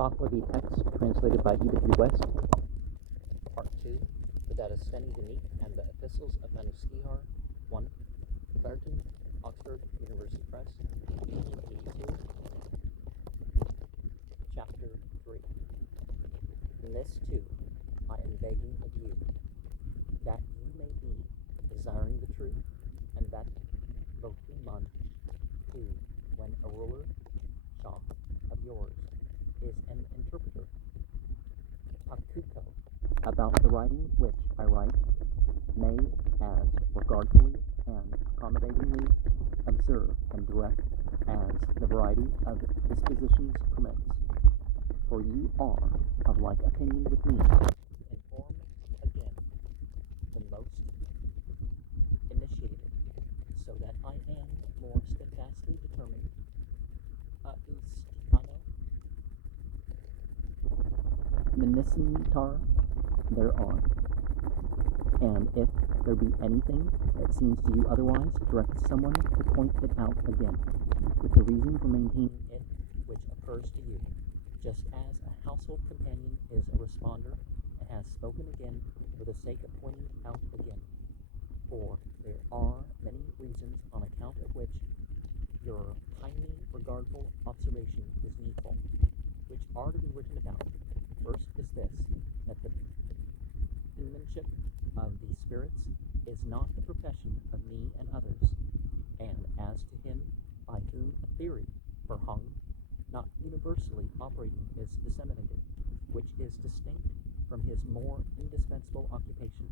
Pahlavi text translated by E.III. West, Part 2, Vedadastani Denik and the Epistles of Manuskihar I, Clareton, Oxford University Press, 1882, Chapter 3. In this too, I am begging of you, that you may be desiring the truth, and that Bokuman, who, when a ruler, Shah, of yours, is an interpreter, Takuko, about the writing which I write, may as regardfully and accommodatingly observe and direct as the variety of dispositions permits. For you are of like opinion with me. Inform again the most initiated, so that I am more steadfastly determined, Manuskihar thereon. And if there be anything that seems to you otherwise, direct someone to point it out again, with the reason for maintaining it which occurs to you, just as a household companion is a responder, and has spoken again for the sake of pointing out again. For there are many reasons on account of which your kindly regardful observation is needful, which are to be written about. First is this, that the penmanship of the spirits is not the profession of me and others, and as to him by whom a theory for hung, not universally operating, is disseminated, which is distinct from his more indispensable occupation,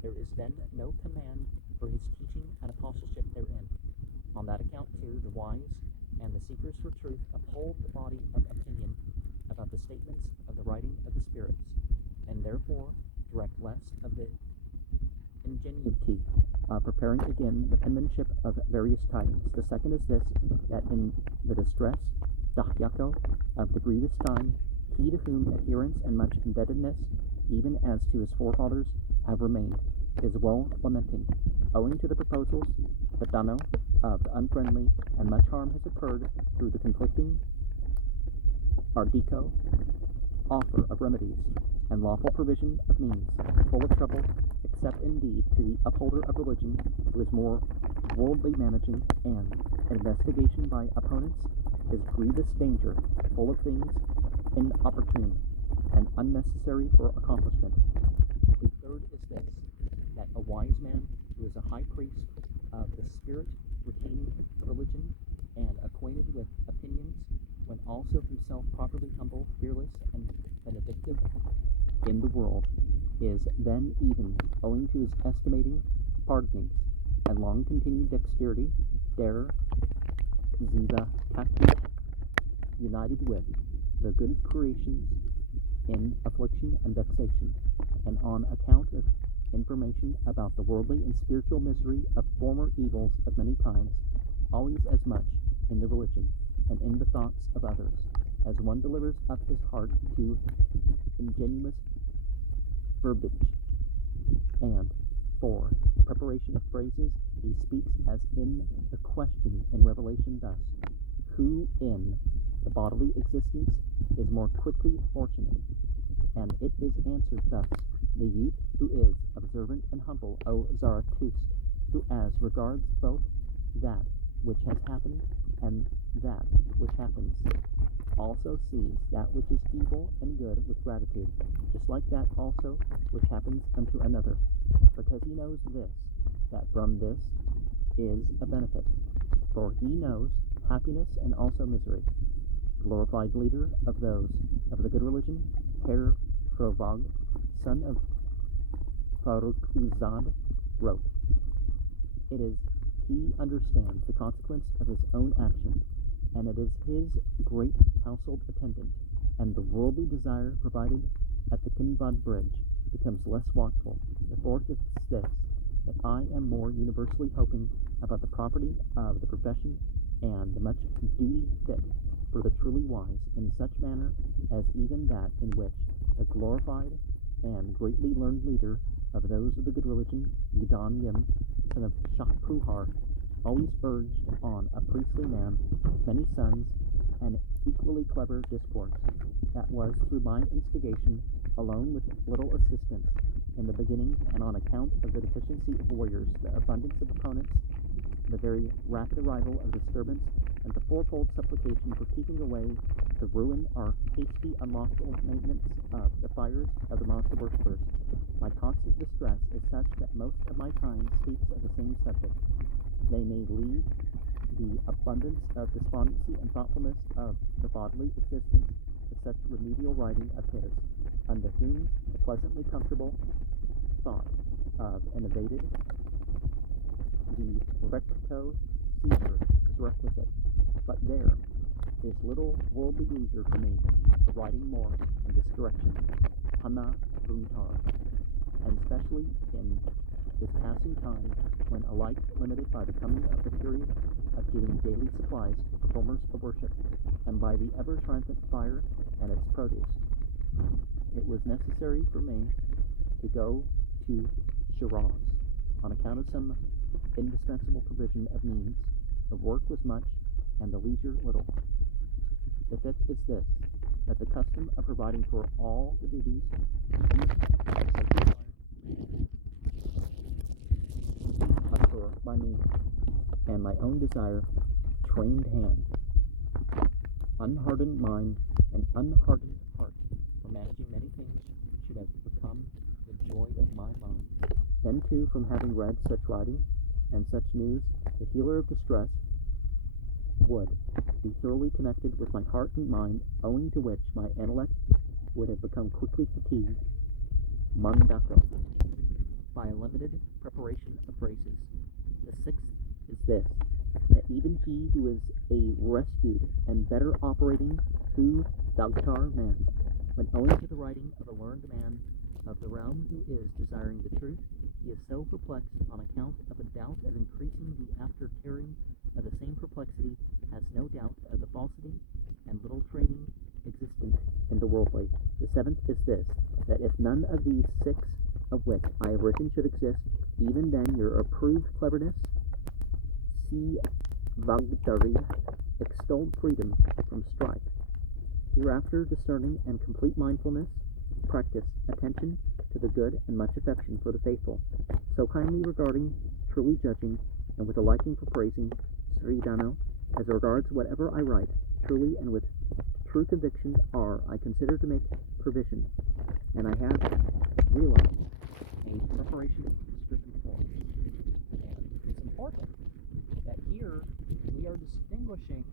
there is then no command for his teaching and apostleship therein. On that account too, the wise and the seekers for truth uphold the body of opinion about the statements of the writing of the spirits, and therefore direct less of the ingenuity of preparing again the penmanship of various tidings. The second is this, that in the distress, dahyako, of the grievous time, he to whom adherence and much indebtedness, even as to his forefathers, have remained, is well lamenting, owing to the proposals, the dano, of the unfriendly, and much harm has occurred through the conflicting ardiko, offer of remedies, and lawful provision of means, full of trouble, except indeed to the upholder of religion, who is more worldly managing, and investigation by opponents is grievous danger, full of things inopportune and unnecessary for accomplishment. The third is this, that a wise man who is a high priest of the spirit, retaining religion, and acquainted with opinions, when also himself properly humble, fearless, and benedictive in the world, is then even, owing to his estimating pardonings, and long-continued dexterity, der ziva tactus, united with the good creations in affliction and vexation, and on account of information about the worldly and spiritual misery of former evils of many times, always as much in the religion and in the thoughts of others, as one delivers up his heart to ingenuous verbiage, and for the preparation of phrases he speaks as in the question in Revelation thus, who in the bodily existence is more quickly fortunate, and it is answered thus, the youth who is observant and humble, O Zarathustra, who as regards both that which has happened and that which happens, also sees that which is evil and good with gratitude, just like that also which happens unto another, because he knows this, that from this is a benefit, for he knows happiness and also misery. Glorified leader of those of the good religion, Herr Provag, son of Farukzad, wrote, it is he understands the consequence of his own action, and it is his great household attendant, and the worldly desire provided at the Kinvad bridge becomes less watchful. The fourth is this, that I am more universally hoping about the property of the profession, and the much duty fit for the truly wise, in such manner as even that in which the glorified and greatly learned leader of those of the good religion, Yudan Yim, son of Shahpuhar, always urged on a priestly man, many sons, and equally clever discourse, that was through my instigation, alone with little assistance, in the beginning, and on account of the deficiency of warriors, the abundance of opponents, the very rapid arrival of disturbance, and the fourfold supplication for keeping away the ruin or hasty, unlawful maintenance of the fires of the monster worshippers. My constant distress is such that most of my time speaks of the same subject. They may leave the abundance of despondency and thoughtfulness of the bodily existence to such remedial writing of his, unto whom the pleasantly comfortable thought of an evaded the recto seizure is requisite, but there is little worldly leisure for me for writing more in this direction, hana buntar, and especially in this passing time, when alike limited by the coming of the period of giving daily supplies to performers of worship, and by the ever-triumphant fire and its produce, it was necessary for me to go to Shiraz, on account of some indispensable provision of means. The work was much, and the leisure little. The fifth is this, that the custom of providing for all the duties occur by me, and my own desire, trained hand, unhardened mind, and unhardened heart for managing many things should have become the joy of my mind. Then too, from having read such writing and such news, the healer of distress would be thoroughly connected with my heart and mind, owing to which my intellect would have become quickly fatigued, mandato, by a limited preparation of phrases. The sixth is this, that even he who is a rescued and better operating who dagtar man, when owing to the writing of a learned man of the realm who is desiring the truth, he is so perplexed on account of a doubt of increasing the after carrying of the same perplexity, has no doubt of the falsity and little training existent in the worldly. The seventh is this, that if none of these six of which I have written should exist, even then your approved cleverness, si vagdari, extolled freedom from strife, hereafter discerning and complete mindfulness, practice attention to the good and much affection for the faithful, so kindly regarding, truly judging, and with a liking for praising Sridano, as regards whatever I write, truly and with true conviction are, I consider to make provision, and I have realized a preparation stricken for. And it's important that here we are distinguishing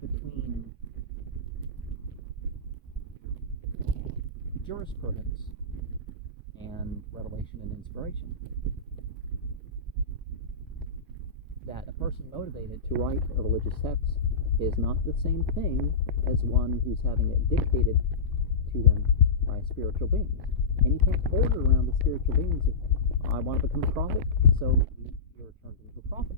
between jurisprudence and revelation and inspiration. That a person motivated to write a religious text is not the same thing as one who's having it dictated to them by spiritual beings. And you can't order around the spiritual beings. I want to become a prophet, so you're turned into a prophet.